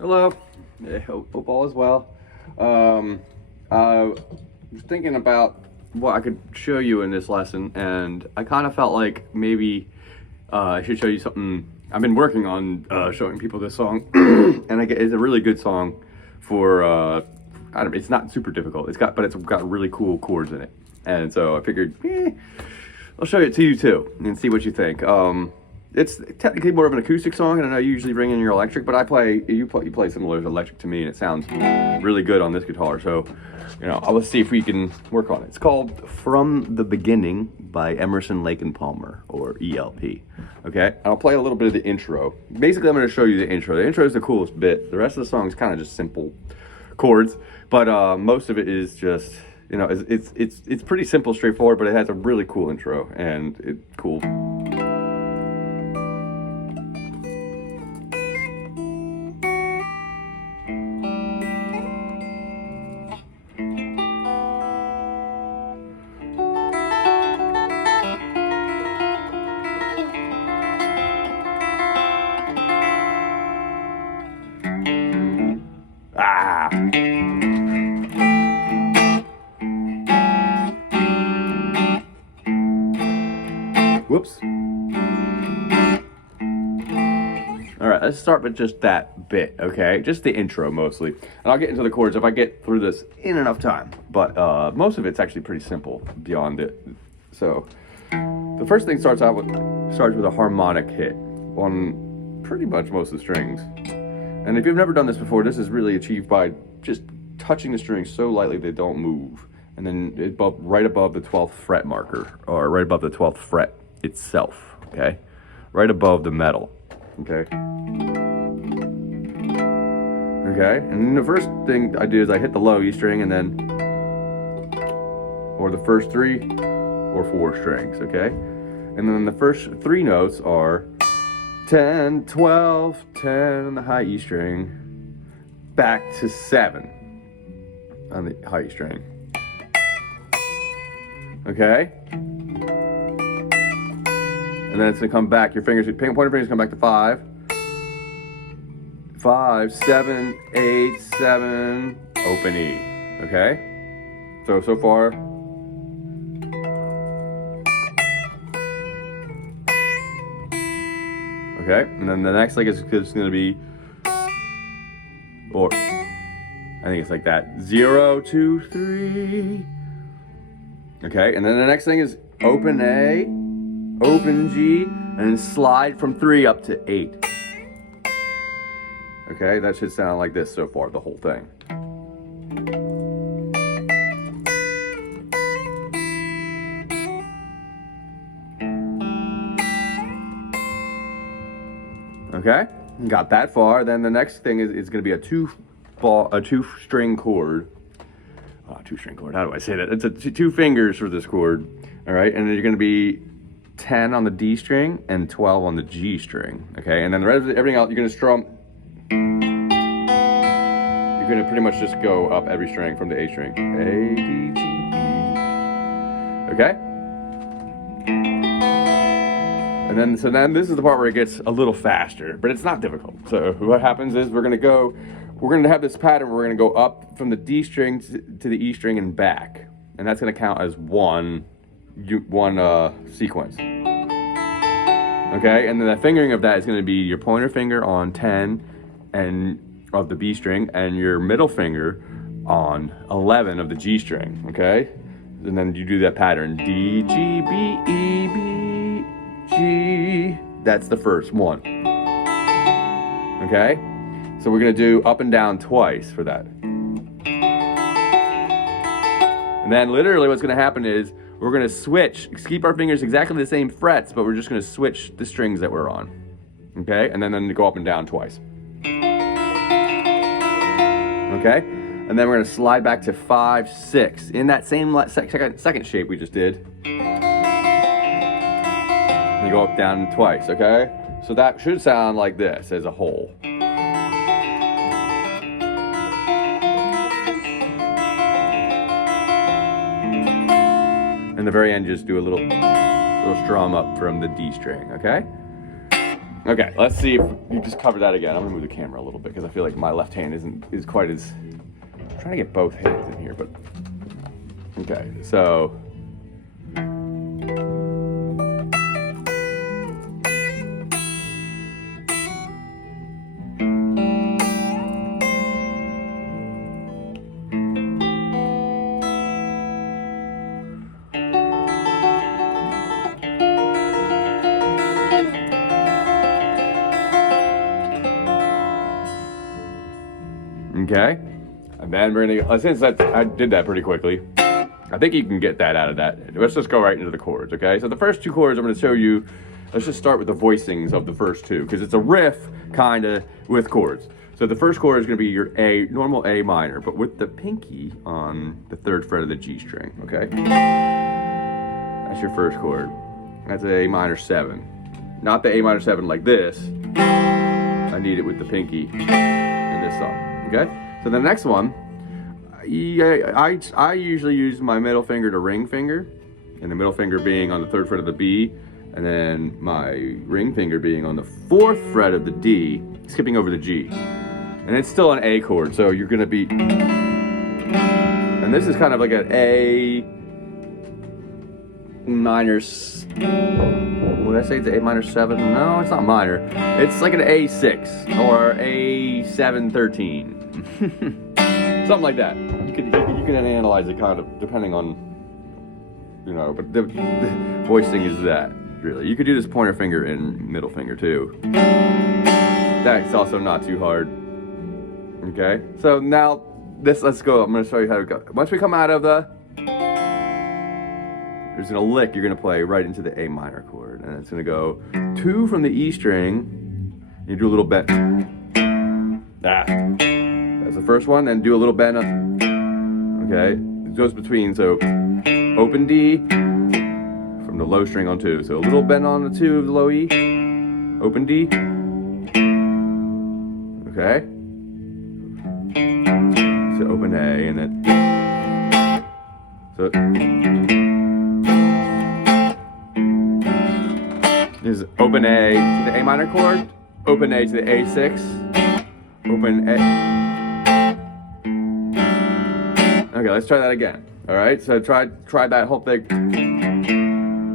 Hello. Hope all is well. I was thinking about what I could show you in this lesson, and I kind of felt like maybe I should show you something. I've been working on showing people this song, and it's a really good song for. It's not super difficult. But it's got really cool chords in it, and so I figured, I'll show it to you too and see what you think. It's technically more of an acoustic song, and I know you usually bring in your electric, but you play similar to electric to me, and it sounds really good on this guitar. So, let's see if we can work on it. It's called "From the Beginning" by Emerson, Lake and Palmer, or ELP. Okay, I'll play a little bit of the intro. Basically, I'm going to show you the intro. The intro is the coolest bit. The rest of the song is kind of just simple chords, but most of it is just it's pretty simple, straightforward, but it has a really cool intro and it's cool. Ah. Whoops. All right, let's start with just that bit, okay? Just the intro mostly. And I'll get into the chords if I get through this in enough time. But most of it's actually pretty simple beyond it. So the first thing starts with a harmonic hit on pretty much most of the strings. And if you've never done this before, this is really achieved by just touching the strings so lightly they don't move. And then right above the 12th fret marker, or right above the 12th fret itself, okay? Right above the metal, okay? Okay, and then the first thing I do is I hit the low E string and then, or the first 3 or 4 strings, okay? And then the first 3 notes are 10, 12, 10 on the high E string, back to 7 on the high E string. Okay? And then it's gonna come back, pointer fingers come back to 5. 5, 7, 8, 7, open E. Okay? So far. Okay, and then the next leg is going to be, or I think it's like that, 0, 2, 3. Okay, and then the next thing is open A, open G, and then slide from 3 up to 8. Okay, that should sound like this so far, the whole thing. Okay, got that far. Then the next thing is going to be a two string chord. Oh, 2-string chord. How do I say that? It's 2 fingers for this chord. All right, and then you're going to be 10 on the D string and 12 on the G string. Okay, and then the rest of everything else you're going to strum. You're going to pretty much just go up every string from the A string. A, D, G, E. Okay. And then this is the part where it gets a little faster, but it's not difficult. So what happens is we're gonna have this pattern where we're gonna go up from the D string to the E string and back. And that's gonna count as one sequence. Okay, and then the fingering of that is gonna be your pointer finger on 10 and of the B string and your middle finger on 11 of the G string, okay? And then you do that pattern, D, G, B, E, B, G. That's the first one. Okay? So we're going to do up and down twice for that. And then literally what's going to happen is we're going to keep our fingers exactly the same frets, but we're just going to switch the strings that we're on. Okay? And then go up and down twice. Okay? And then we're going to slide back to 5, 6 in that same second shape we just did. And you go up, down twice, okay? So that should sound like this as a whole. And the very end, just do a little strum up from the D string, okay? Okay, let's see if you just cover that again. I'm gonna move the camera a little bit because I feel like my left hand is quite as. I'm trying to get both hands in here, but okay. So. Okay, and then we're gonna, since I did that pretty quickly, I think you can get that out of that. Let's just go right into the chords, okay? So the first two chords I'm gonna show you, let's just start with the voicings of the first two, because it's a riff, kinda, with chords. So the first chord is gonna be your normal A minor, but with the pinky on the 3rd fret of the G string, okay? That's your first chord. That's an A minor 7. Not the A minor 7 like this. I need it with the pinky in this song. Okay, so the next one, I usually use my middle finger to ring finger, and the middle finger being on the 3rd fret of the B, and then my ring finger being on the 4th fret of the D, skipping over the G. And it's still an A chord, so you're gonna be, and this is kind of like an A minor, what did I say, it's an A minor 7? No, it's not minor. It's like an A6 or A713. Something like that. You can analyze it kind of depending on, you know, but the voicing is that, really. You could do this pointer finger and middle finger too. That's also not too hard. Okay, so now let's go. I'm gonna show you how to go. Once we come out of the, there's a lick you're gonna play right into the A minor chord, and it's gonna go 2 from the E string. You do a little bend. That's the first one, and do a little bend. Okay, it goes between, so open D from the low string on 2. So a little bend on the 2 of the low E, open D. Okay. So open A, and then so. Is open A to the A minor chord, open A to the A6, open A. Okay, let's try that again. All right, so try that whole thing.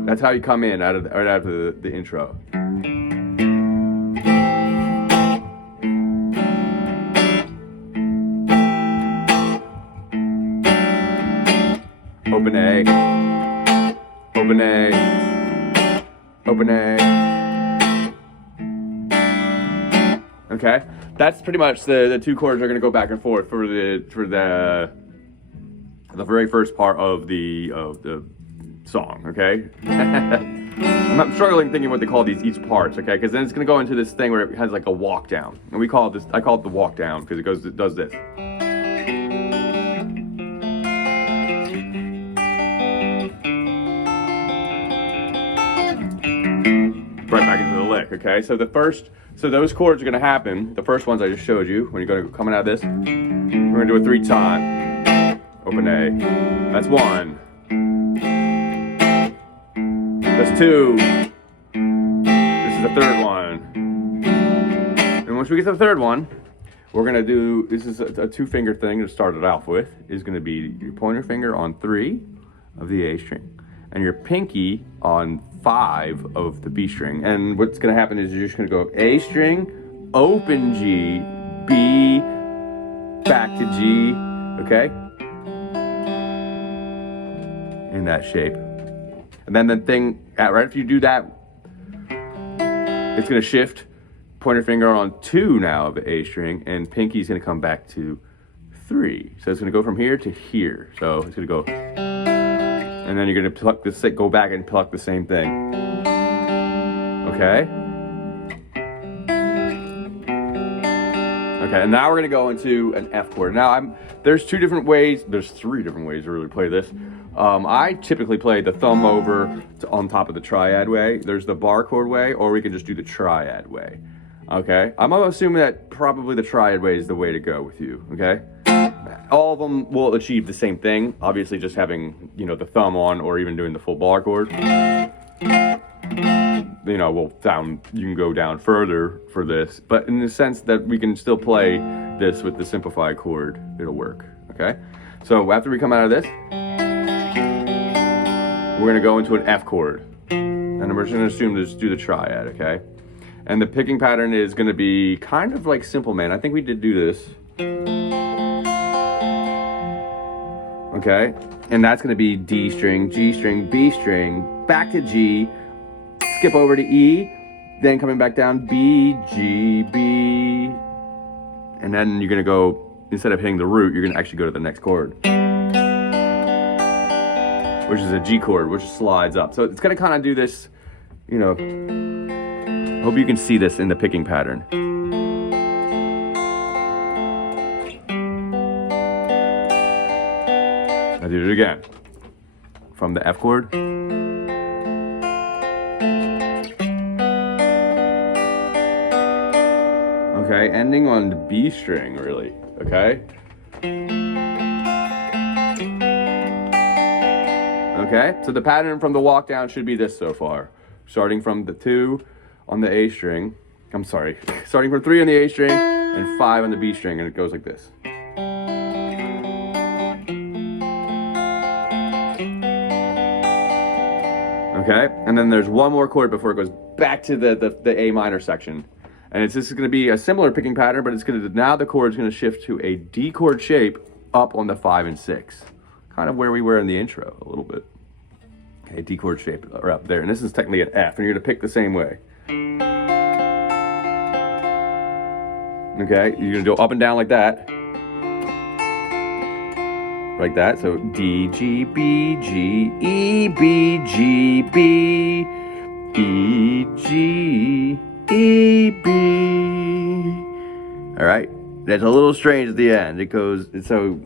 That's how you come in right after the intro. Open A, open A. Open A. Okay, that's pretty much the two chords are going to go back and forth for the very first part of the song. Okay, I'm struggling thinking what they call each parts. Okay, because then it's going to go into this thing where it has like a walk down, and I call it the walk down because it does this. Right back into the lick, okay? So those chords are gonna happen. The first ones I just showed you, when you're gonna coming out of this, we're gonna do it 3 times. Open A. That's 1. That's 2. This is the 3rd one. And once we get to the 3rd one, we're gonna do, this is a 2-finger thing to start it off with, is gonna be your pointer finger on 3 of the A string, and your pinky on 5 of the B string. And what's gonna happen is you're just gonna go A string, open G, B, back to G, okay? In that shape. And then the thing, right after you do that, it's gonna shift, pointer finger on 2 now of the A string, and pinky's gonna come back to 3. So it's gonna go from here to here. So it's gonna go, and then you're gonna pluck this, go back and pluck the same thing. Okay? Okay, and now we're gonna go into an F chord. Now there's 3 different ways to really play this. I typically play the thumb over on top of the triad way. There's the bar chord way, or we can just do the triad way. Okay? I'm assuming that probably the triad way is the way to go with you, okay? All of them will achieve the same thing. Obviously just having, the thumb on or even doing the full bar chord. you know, you can go down further for this, but in the sense that we can still play this with the simplified chord, it'll work, okay? So after we come out of this, we're gonna go into an F chord. And we're just gonna assume to just do the triad, okay? And the picking pattern is gonna be kind of like Simple Man. I think we did do this. Okay? And that's gonna be D string, G string, B string, back to G, skip over to E, then coming back down, B, G, B. And then you're gonna go, instead of hitting the root, you're gonna actually go to the next chord, which is a G chord, which slides up. So it's gonna kind of do this, you know, hope you can see this in the picking pattern. I did it again. From the F chord. Okay, ending on the B string, really, okay? Okay, so the pattern from the walk down should be this so far. Starting from the 2 on the A string, starting from 3 on the A string and 5 on the B string, and it goes like this. Okay, and then there's one more chord before it goes back to the A minor section. And this is going to be a similar picking pattern, but now the chord's going to shift to a D chord shape up on the 5 and 6. Kind of where we were in the intro a little bit. Okay, D chord shape are up there. And this is technically an F, and you're going to pick the same way. Okay, you're going to go up and down like that. Like that, so D, G, B, G, E, B, G, B, E, G, E, B. All right, that's a little strange at the end. It goes, it's so,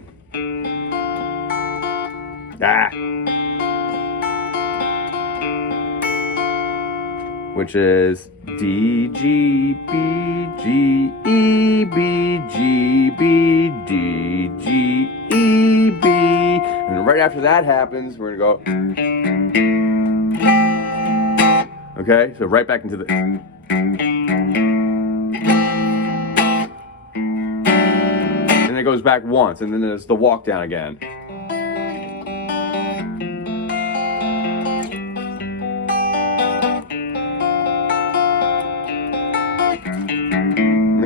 which is D, G, B, G, E, B, G, B, D, G, E, B. And right after that happens, we're gonna go. Okay, so right back into the. And it goes back once, and then there's the walk down again.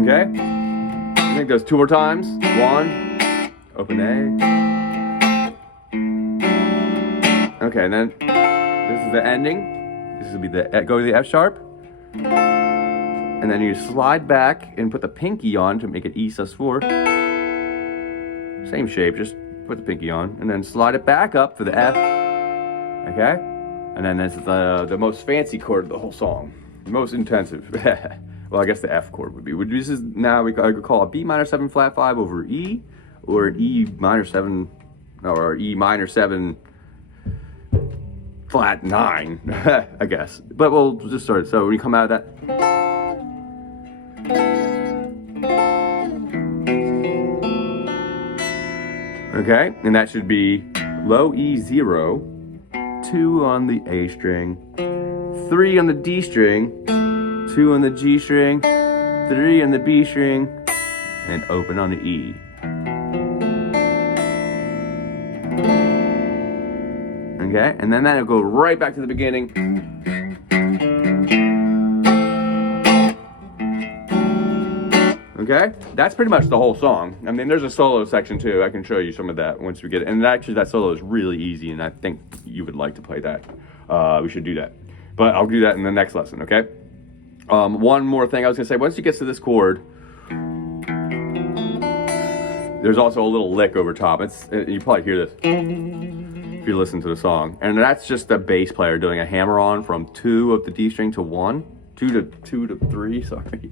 Okay, I think those 2 more times. 1, open A. Okay, and then this is the ending. This will be the go to the F sharp, and then you slide back and put the pinky on to make it E sus4. Same shape, just put the pinky on, and then slide it back up for the F. Okay, and then this is the most fancy chord of the whole song, most intensive. Well, I guess the F chord would be. This is now I could call a B minor 7 flat 5 over E, or an E minor 7, or E minor 7 flat 9, I guess. But we'll just start. So when you come out of that, okay, and that should be low E0, 2 on the A string, 3 on the D string, 2 on the G string, 3 on the B string, and open on the E. Okay, and then that'll go right back to the beginning. Okay, that's pretty much the whole song. I mean, there's a solo section too. I can show you some of that once we get it. And actually, that solo is really easy, and I think you would like to play that. We should do that. But I'll do that in the next lesson, okay? One more thing I was gonna say, once you get to this chord, there's also a little lick over top. You probably hear this if you listen to the song. And that's just the bass player doing a hammer on from 2 of the D string to 1, 2 to 3, sorry.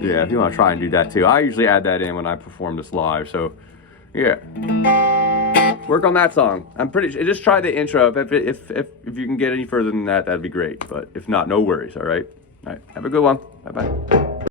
Yeah, if you wanna try and do that too. I usually add that in when I perform this live, so yeah. Work on that song. I'm pretty sure, just try the intro. If you can get any further than that, that'd be great. But if not, no worries, all right? All right, have a good one. Bye-bye.